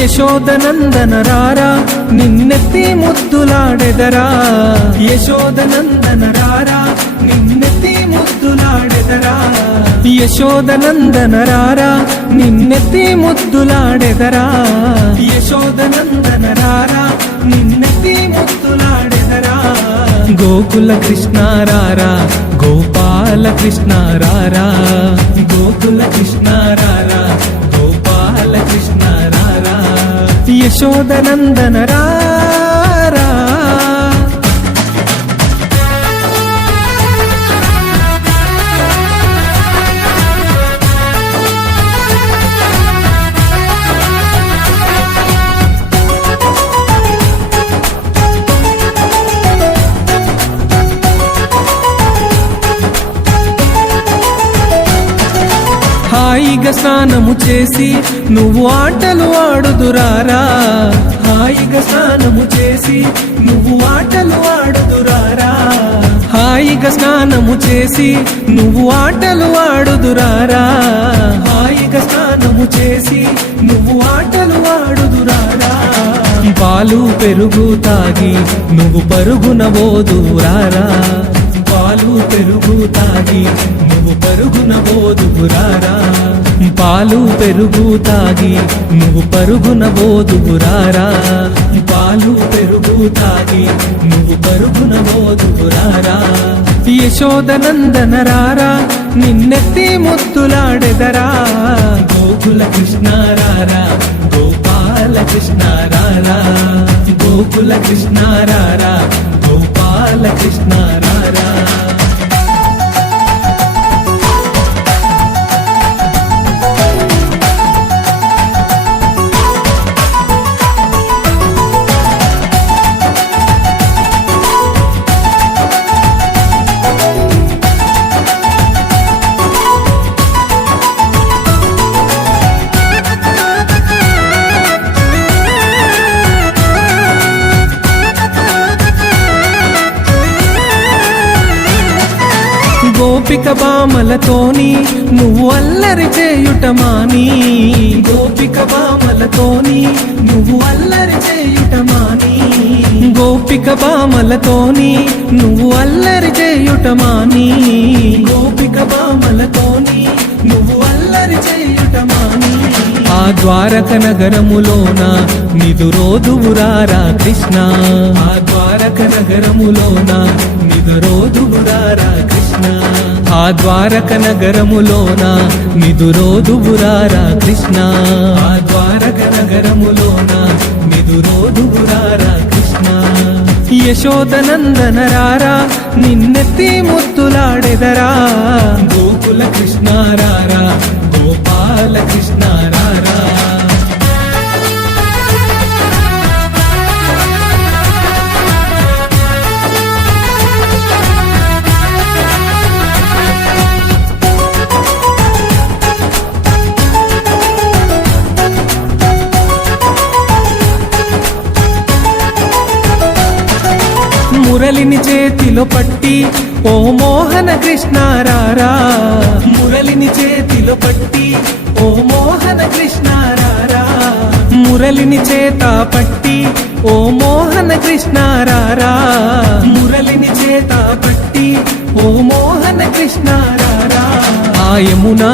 యశోదనందన రారా నిన్నెత్తి ముద్దులాడెదరా, యశోదనందన రారా నిన్నెత్తి ముద్దులాడెదరా, యశోదనందన రారా నిన్నెత్తి ముద్దులాడెదరా, యశోదనందన రారా నిన్నెత్తి ముద్దులాడెదరా. గోకుల కృష్ణ రారా గోపాల కృష్ణ రారా, గోకుల కృష్ణ రారా గోపాల కృష్ణ రారా, యశోదనందన రారా. హాయిగా స్నానము చేసి నువ్వు ఆటలు ఆడుదురారా, హాయిగా స్నానము చేసి నువ్వు ఆటలు ఆడుదురారా, హాయిగా స్నానము చేసి నువ్వు ఆటలు ఆడుదురారా, హాయిగా స్నానము చేసి నువ్వు ఆటలు ఆడుదురారా. పాలు పెరుగు తాగి నువ్వు పరుగున పోదురారా, పాలు పెరుగు తాగి నువ్వు పరుగున పోదురారా, పాలు పెరుగు తాగి నువ్వు పరుగున పోదురారా, పాలు పెరుగు తాగి నువ్వు పరుగున పోదురారా. యశోదనందన రారా నిన్నెత్తి ముద్దులాడెదరా, గోకుల కృష్ణ రారా గోపాల కృష్ణ రారా, గోకుల కృష్ణ రారా గోపాల కృష్ణ రారా. గోపిక బామలతోని నువ్వు అల్లరి చేయుటమాని, గోపిక బామలతోని నువ్వు అల్లరి చేయుటమాని, గోపిక బామలతోని నువ్వు అల్లరి చేయుటమాని, గోపిక బామలతోని నువ్వు అల్లరి చేయుటమాని. ఆ ద్వారక నగరములోన నిదురోదువురారా కృష్ణ, ఆ ద్వారక నగరములోన నిదురోదువురారా కృష్ణ, ఆ ద్వారక నగరములోన నిదురోదువురారా కృష్ణ, ఆ ద్వారక నగరములోన నిదురోదువురారా కృష్ణ. యశోదనందన రారా నిన్నెత్తి ముద్దులాడెదరా, గోకుల కృష్ణ రారా గోపాల కృష్ణ రారా. మురళిని చేతిలో పట్టి ఓ మోహన కృష్ణ రారా, మురళిని చేతిలో పట్టి ఓ మోహన కృష్ణ రారా, మురళిని చేత పట్టి ఓ మోహన కృష్ణ రారా, మురళిని చేత పట్టి ఓ మోహన కృష్ణ రారా. ఆ యమునా